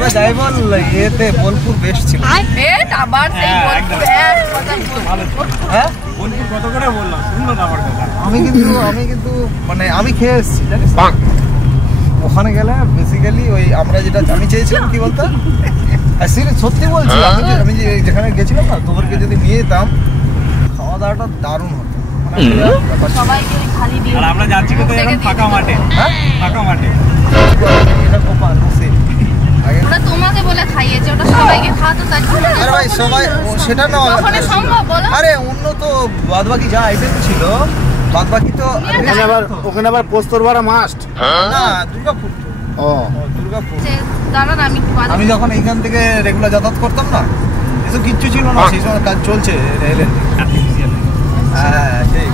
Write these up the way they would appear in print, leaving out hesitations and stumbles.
তবে যাই বল এতে বোলপুর বেস্ট ছিল। আবার সেই বোলপুর হ্যাঁ বোলপুর কত করে বললাম শুনলো না আমার কথা। আমি কিন্তু মানে আমি খেয়ে এসেছি জানিস ওখানে গেলে বেসিক্যালি ওই আমরা যেটা আমি চেয়েছিলাম কি বলতো সত্যি বলছি আমি যেখানে গেছিলাম না তোদেরকে যদি নিয়ে যেতাম খাওয়া দাওয়াটা দারুণ হতো। সবাইকে খালি দিয়ে আর আমরা যাচ্ছি তো এরকম ফাঁকা মাঠে। হ্যাঁ ফাঁকা মাঠে এটা কোপার বসে ওটা তোমাকে বলে খাইয়েছে ওটা সবাইকে খাওয়াতো তার জন্য। আরে ভাই সবাই সেটা না ওখানে সম্ভব বলো। আরে অন্য তো বাদবাকি যা আইটেম ছিল বাদবাকি তো ওখানে আবার পোস্তর বড়া মাস্ট না দুর্গাপুর। ও দুর্গাপুর দাঁড়ান আমি যখন এইখান থেকে রেগুলার যাতায়াত করতাম না এসব কিচ্ছু ছিল না সেই সময় কাজ চলছে রেলের। হ্যাঁ ঠিক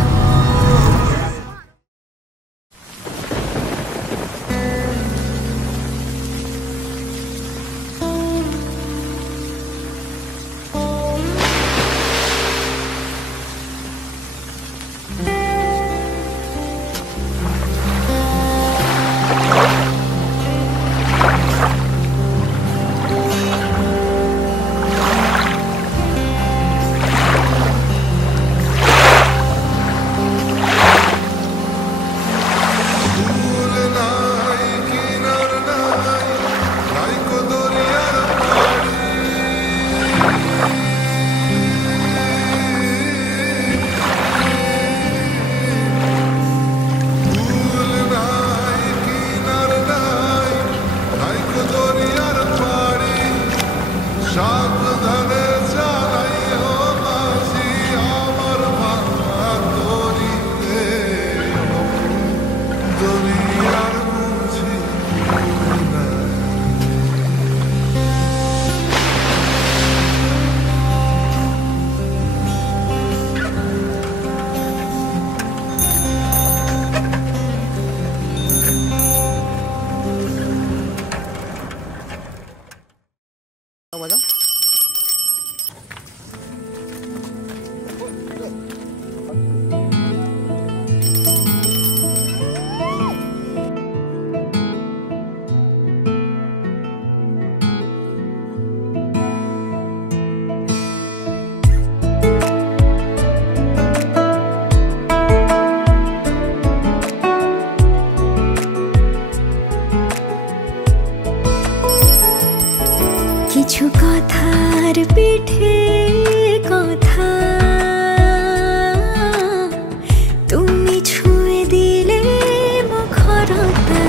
কিছু কথার পিঠে কথা তুমি ছুঁয়ে দিলে মুখরতা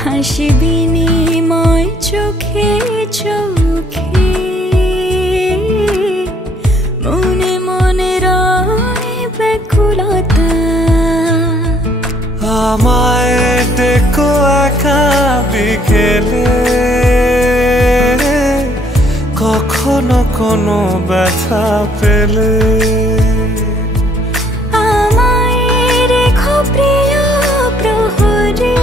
হাসি বিনিময় চোখে চোখে মনে মনে রয় ব্যাকুলতা আমায় ডেকো একা বিকেলে কখনো কোনো ব্যথা পেলে আমায় রেখো প্রিয় প্রহরে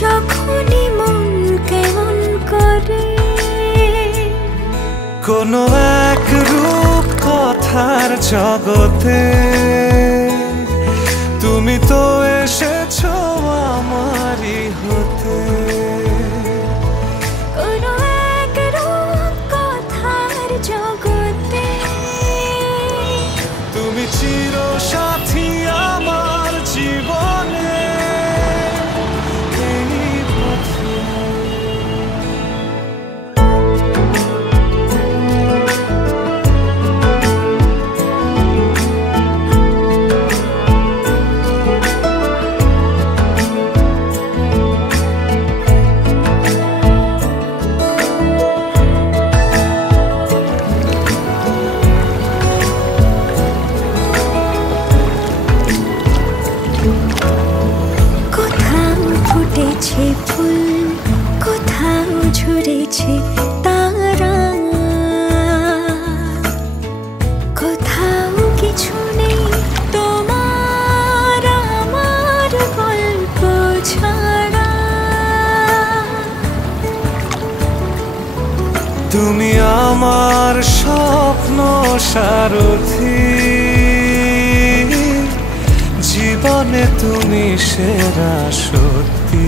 যখনই মন কেমন করে কোনো এক রূপ কথার জগতে তুমি তো এসেছো আমারই হতে কোনো এক রূপ কথার জগতে তুমি চির সাথী আমার জীবনে এই পথে ফুটেছে ফুল কোথাও ঝরেছে তারা কোথাও কিছু নেই তোমার আমার গল্প ছাড়া তুমি আমার স্বপ্ন সারথি জীবনে তুমি সেরা সত্যি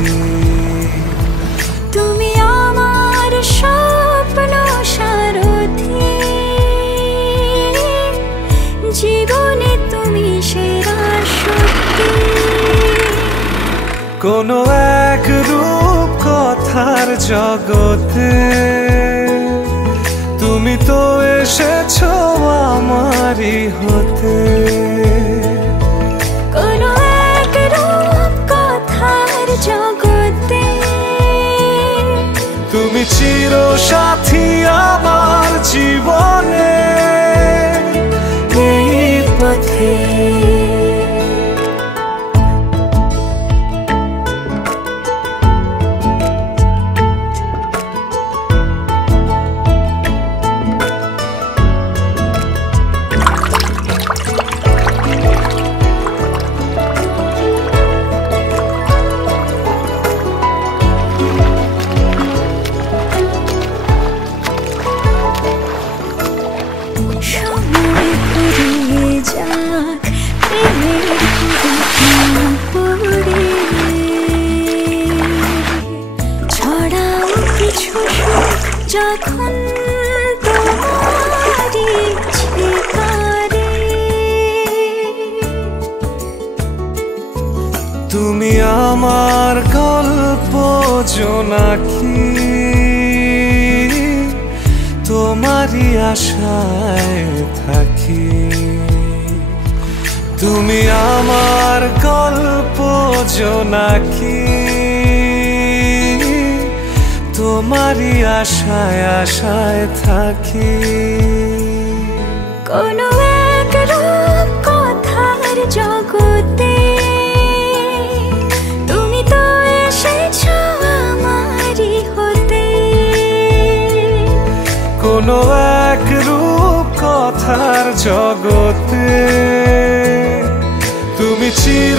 কোনো এক রূপ কথার জগতে তুমি তো এসেছো আমারই হতে। কোনো এক রূপ কথার জগতে তুমি চির সাথী আমার জীবনে এই পথে। সময় ফুরিয়ে যাক প্রেমের পড়ে, ছড়াও কিছু সুখ যখন তোমার ইচ্ছে করে। তুমি আমার গল্প জোনাকি, তোমারই আশায় থাকি। তুমি আমার গল্প জোনাকি, তোমারই আশায় আশায় থাকি। কোনো এক রূপ কথার জগতে তুমি তো এসেছো আমারই হতে। কোনো এক রূপ কথার জগতে তুমি চির